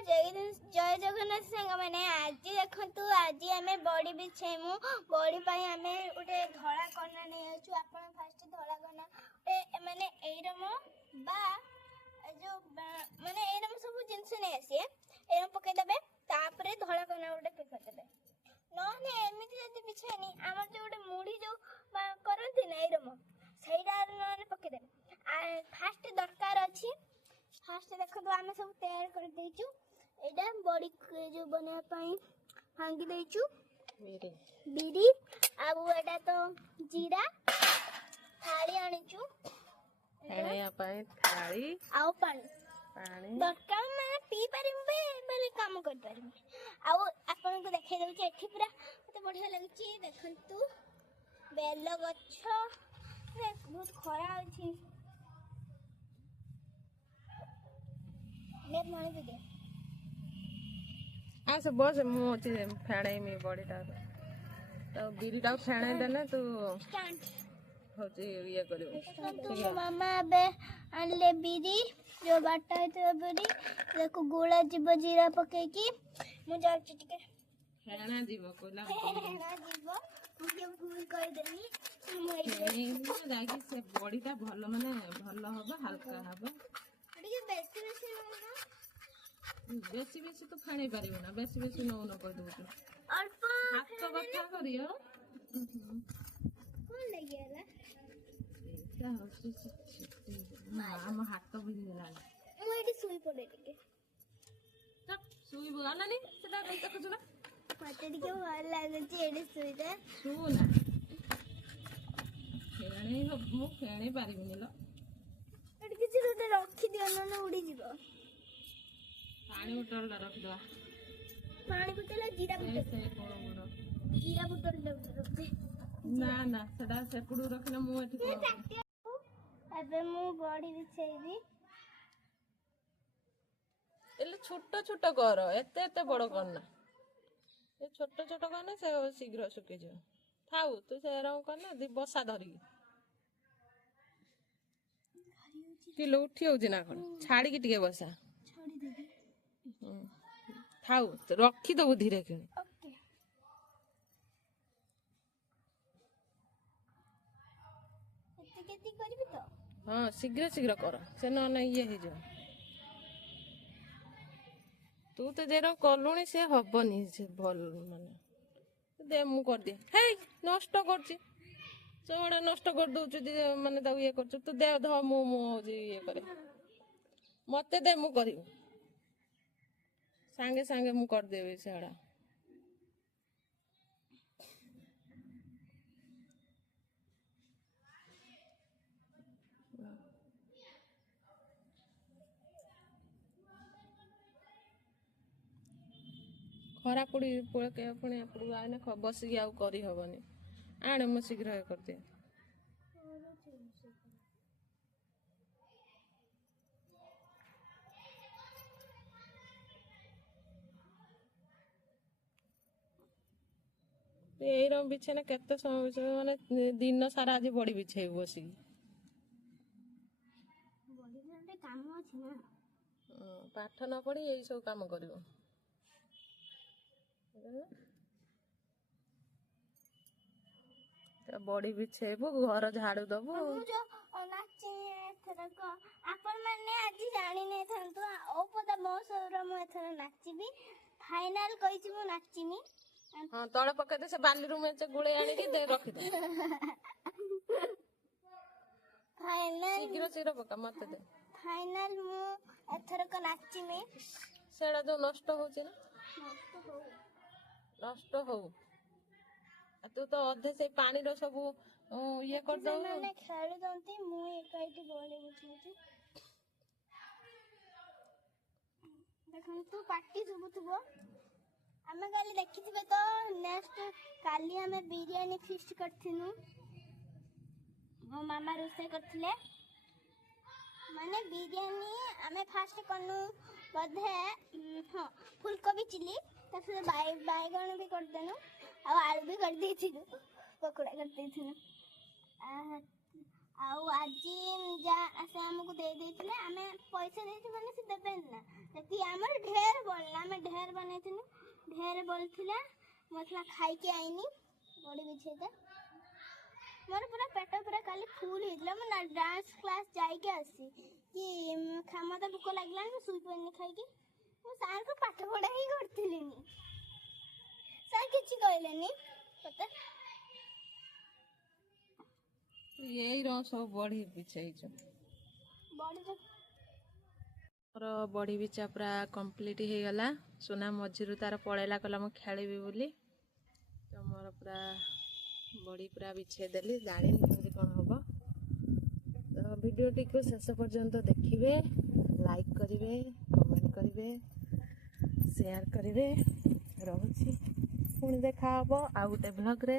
जय जगन्नाथ सांग मैंने आज देखु आज आम बड़ी बिछेमु बड़ी आम गोटे धला कना नहीं आसु आप फास्ट धला कना गोटे मानने एरम बा जो मानने एरम सब जिनस नहीं आसी एरम पकईदे तापर धला कना गोटे पकईदे नहे एमती जब बिछेनी आम जो गोटे मुढ़ी जो करती ना एरम से पकईदे फास्ट दरकार अच्छी फास्ट देखो आम सब तैयार कर देचु एटा बड़ी जो बना पाई भांगी देचु बिरी आबु एटा तो जीरा थाली आनिचु एने पाई थाली आउ पानी दरकार माने पी परिबे माने काम कर परिबे आउ आपन को देखाई दउची एठी पूरा मते बढ़िया लागुची देखंतु बेल गच्छ बहुत खरा अछि नेट माने दे आ से बस मु फेणे में बड़ीटा तो बिरीटा फेणे देने तू स्टार्ट होची ये करियो तो मामा बे अनले बिरी जो बाटा है बिरी देखो गोला जीव जीरा पके की मु जा टिके फेणे दिबो कोला ना जीव मुझे भूल कर देनी फेणे जाकी से बड़ीटा भलो माने भलो हबो हल्का हबो टिके बेसी बेसी ना बेसी बेसी तो फेणे पारिबो ना बेसी बेसी नो नो कर दउछु अल्प हाथ तो बता करियो कौन लगेला क्या होसी ना हम हाथ तो बिगड़ गेला मु एटी सुई पड़े टिके तब सुई बुलानी सेटा कई तक जुना मते टिके भल लागुची एटी सुई दे सुना फेणे हो मु फेणे पारिबिनी लो एटी किछि रोटे रखी दियो न उड़ी जीवो पानी बोतल रख दो पानी बोतल जीरा बोतल से कोण मोर जीरा बोतल रखते ना ना सेटा सेकुडू रखना मु एठी अबे मु बॉडी बिछेबी एले छोट छोट कर एते एते बड़ करना ए छोट छोट करना से शीघ्र सुके जा थाउ तू से रंग करना दी बसा धरी किलो उठी हो जिना कोन छाड़ी की टिके बसा छोड़ी देबी थाउ तो रखी दबो धीरे के ओके एते केती करबी तो हां शीघ्र शीघ्र कर से न ये हे जो तू तो जेरो कलुणी से हबनी से भल माने दे मु कर दे हे नष्ट करची सोडा नष्ट कर दउ माने दाउ ये करछ तू दे ध मु जे ये करे मते दे मु करी सांगे सांगे मु कर देबे सेडा खरा पुड़ी के पुणी अपड़ू आने बस आउ करी हबनी आने मु शीघ्र कर दे एरम बिछे केते समय बिछे माने दिन सारा आज बड़ी बिछे बसी बॉडी में काम अछि ना पाठ न पड़ी यही सब काम करिवो बड़ी बिछेबू घर झाड़ू दबू जो नाची एथरक आपन माने आज जानि नै थंतु ओ पदा मो सौर मु एथर नाचिबी फाइनल कहिछि मु नाचिमी हां तळे पके दे से बाली रूम में गुळे आनी के दे रखि दे फाइनल शीघ्र शीघ्र पका मत दे फाइनल मु एथरक नाचिमी सेडा जो नष्ट होछि ना नष्ट हो तू तो अधे से पानी रो सब ये कर दो मैंने खेल दंती मु एकाइटी बोले बुझुची देखन तू पार्टी सुबुथबो हमें काली देखिथिबे तो नेक्स्ट काली हमें बिरयानी फिस्ट करथिनु मो मामा रोसे करथिले माने बिरयानी हमें फास्ट करनु बधे हां फूलकोबी चिली तासे बैगन भी कर देनु आ आलू भी कर देथिनु पकोड़ा कर देथिनु आउ आज जा से हमको दे देथिले हमें पैसा देथि माने से देबे ना कि हमर ढेर ढेर बनेथिनु ढेर बोलथिला मतलब खाइके आइनी बड़ी बिछेदा मोर पूरा पेट पूरा काली फुल हितला मैं ना डांस क्लास जाइके आसी कि खामा तो भूख लागला मैं सुई पनी खाइके मो सार को पाठ पढ़ा ही करथिलिनी सार किछि कहलेनी पता यही रह सब बड़ी बिछाइछ बड़ी तो मोर बड़ी बिछा पूरा कंप्लीट हो गला सोना मझिरु तार पड़ेला कहला मु खेलिबी बोली तो मोर पूरा बड़ी पूरा बिछे देली जानी केमती कौन हम तो भिडियोटी को शेष पर्यंत देखिए लाइक करेंगे कमेंट करेंगे शेयर करेंगे रोची पुणी देखा हम आउ गोटे ब्लॉग रे।